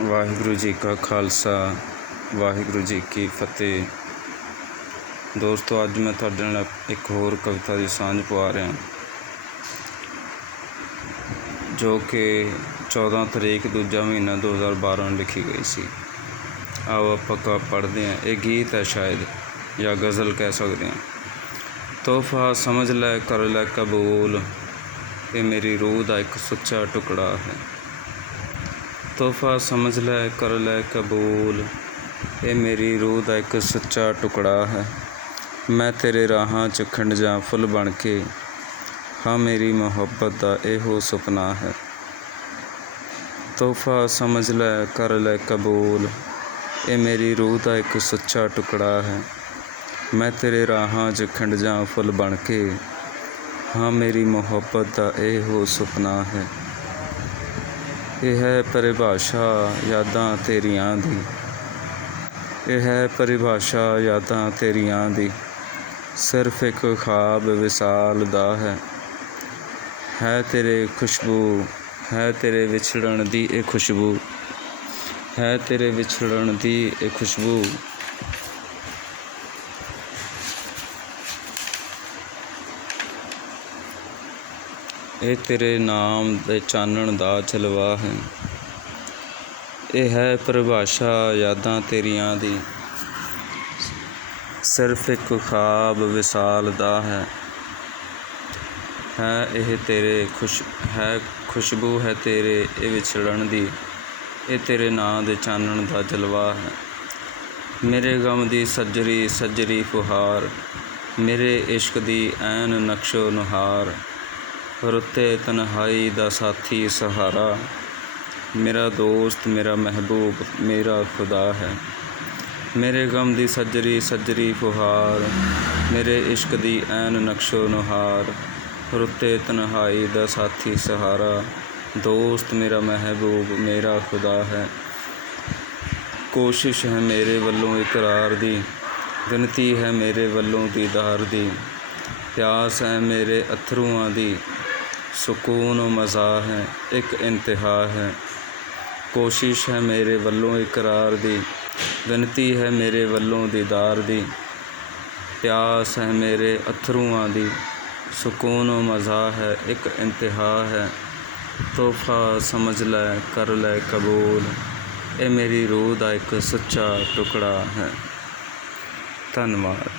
ਵਾਹਿਗੁਰੂ ਜੀ ਕਾ ਖਾਲਸਾ, ਵਾਹਿਗੁਰੂ ਜੀ ਕੀ ਫਤਿਹ। ਦੋਸਤੋ, ਅੱਜ ਮੈਂ ਤੁਹਾਡੇ ਨਾਲ ਇੱਕ ਹੋਰ ਕਵਿਤਾ ਦੀ ਸਾਂਝ ਪਵਾ ਰਿਹਾ ਜੋ ਕਿ 14 ਤਰੀਕ ਦੂਜਾ ਮਹੀਨਾ 2012 ਨੂੰ ਲਿਖੀ ਗਈ ਸੀ। ਆਓ ਆਪਾਂ ਕਾ ਪੜ੍ਹਦੇ ਹਾਂ। ਇਹ ਗੀਤ ਹੈ ਸ਼ਾਇਦ, ਜਾਂ ਗਜ਼ਲ ਕਹਿ ਸਕਦੇ ਹਾਂ। ਤੋਹਫਾ ਸਮਝ ਲੈ, ਕਰ ਲੈ ਕਬੂਲ, ਇਹ ਮੇਰੀ ਰੂਹ ਦਾ ਇੱਕ ਸੁੱਚਾ ਟੁਕੜਾ ਹੈ। ਤੋਹਫਾ ਸਮਝ ਲੈ, ਕਰ ਲੈ ਕਬੂਲ। ਇਹ ਮੇਰੀ ਰੂਹ ਦਾ ਇੱਕ ਸੱਚਾ ਟੁਕੜਾ ਹੈ। ਮੈਂ ਤੇਰੇ ਰਾਹਾਂ 'ਚ ਖੰਡ ਜਾਂ ਫੁੱਲ ਬਣ ਕੇ, ਹਾਂ ਮੇਰੀ ਮੁਹੱਬਤ ਦਾ ਇਹੋ ਸੁਪਨਾ ਹੈ। ਤੋਹਫਾ ਸਮਝ ਲੈ, ਕਰ ਲੈ ਕਬੂਲ। ਇਹ ਮੇਰੀ ਰੂਹ ਦਾ ਇੱਕ ਸੱਚਾ ਟੁਕੜਾ ਹੈ। ਮੈਂ ਤੇਰੇ ਰਾਹਾਂ 'ਚ ਖੰਡ ਜਾਂ ਫੁੱਲ ਬਣ ਕੇ, ਹਾਂ ਮੇਰੀ ਮੁਹੱਬਤ ਦਾ ਇਹੋ ਸੁਪਨਾ ਹੈ। ਇਹ ਹੈ ਪਰਿਭਾਸ਼ਾ ਯਾਦਾਂ ਤੇਰੀਆਂ ਦੀ। ਇਹ ਹੈ ਪਰਿਭਾਸ਼ਾ ਯਾਦਾਂ ਤੇਰੀਆਂ ਦੀ। ਸਿਰਫ ਇੱਕ ਖਾਬ ਵਿਸਾਲ ਦਾ ਹੈ। ਹੈ ਤੇਰੇ ਖੁਸ਼ਬੂ, ਹੈ ਤੇਰੇ ਵਿਛੜਨ ਦੀ ਇਹ ਖੁਸ਼ਬੂ। ਹੈ ਤੇਰੇ ਵਿਛੜਨ ਦੀ ਇਹ ਖੁਸ਼ਬੂ। ਇਹ ਤੇਰੇ ਨਾਮ ਦੇ ਚਾਨਣ ਦਾ ਜਲਵਾ ਹੈ। ਇਹ ਹੈ ਪਰਿਭਾਸ਼ਾ ਯਾਦਾਂ ਤੇਰੀਆਂ ਦੀ। ਸਿਰਫ ਇੱਕ ਖਾਬ ਵਿਸਾਲ ਦਾ ਹੈ। ਹੈ ਇਹ ਤੇਰੇ ਖੁਸ਼, ਹੈ ਖੁਸ਼ਬੂ ਹੈ ਤੇਰੇ ਇਹ ਵਿਛੜਨ ਦੀ। ਇਹ ਤੇਰੇ ਨਾਂ ਦੇ ਚਾਨਣ ਦਾ ਜਲਵਾ ਹੈ। ਮੇਰੇ ਗਮ ਦੀ ਸੱਜਰੀ ਸੱਜਰੀ ਫੁਹਾਰ। ਮੇਰੇ ਇਸ਼ਕ ਦੀ ਐਨ ਨਕਸ਼ੋ ਨੁਹਾਰ। ਰੁੱਤੇ ਤਨਹਾਈ ਦਾ ਸਾਥੀ ਸਹਾਰਾ। ਮੇਰਾ ਦੋਸਤ, ਮੇਰਾ ਮਹਿਬੂਬ, ਮੇਰਾ ਖੁਦਾ ਹੈ। ਮੇਰੇ ਗਮ ਦੀ ਸੱਜਰੀ ਸੱਜਰੀ ਫੁਹਾਰ। ਮੇਰੇ ਇਸ਼ਕ ਦੀ ਐਨ ਨਕਸ਼ੋ ਨੁਹਾਰ। ਰੁੱਤੇ ਤਨਹਾਈ ਦਾ ਸਾਥੀ ਸਹਾਰਾ। ਦੋਸਤ, ਮੇਰਾ ਮਹਿਬੂਬ, ਮੇਰਾ ਖੁਦਾ ਹੈ। ਕੋਸ਼ਿਸ਼ ਹੈ ਮੇਰੇ ਵੱਲੋਂ ਇਕਰਾਰ ਦੀ। ਗਿਣਤੀ ਹੈ ਮੇਰੇ ਵੱਲੋਂ ਦੀਦਾਰ ਦੀ। ਪਿਆਸ ਹੈ ਮੇਰੇ ਅਥਰੂਆਂ ਦੀ। ਸਕੂਨ ਮਜ਼ਾ ਹੈ, ਇੱਕ ਇੰਤਹਾ ਹੈ। ਕੋਸ਼ਿਸ਼ ਹੈ ਮੇਰੇ ਵੱਲੋਂ ਇਕਰਾਰ ਦੀ ਗਿਣਤੀ ਹੈ ਮੇਰੇ ਵੱਲੋਂ ਦੀਦਾਰ ਦੀ। ਪਿਆਸ ਹੈ ਮੇਰੇ ਅਥਰੂਆਂ ਦੀ, ਸਕੂਨ ਮਜ਼ਾ ਹੈ, ਇੱਕ ਇੰਤਹਾ ਹੈ। ਤੋਹਫਾ ਸਮਝ ਲੈ, ਕਰ ਲੈ ਕਬੂਲ, ਇਹ ਮੇਰੀ ਰੂਹ ਦਾ ਇੱਕ ਸੱਚਾ ਟੁਕੜਾ ਹੈ। ਧੰਨਵਾਦ।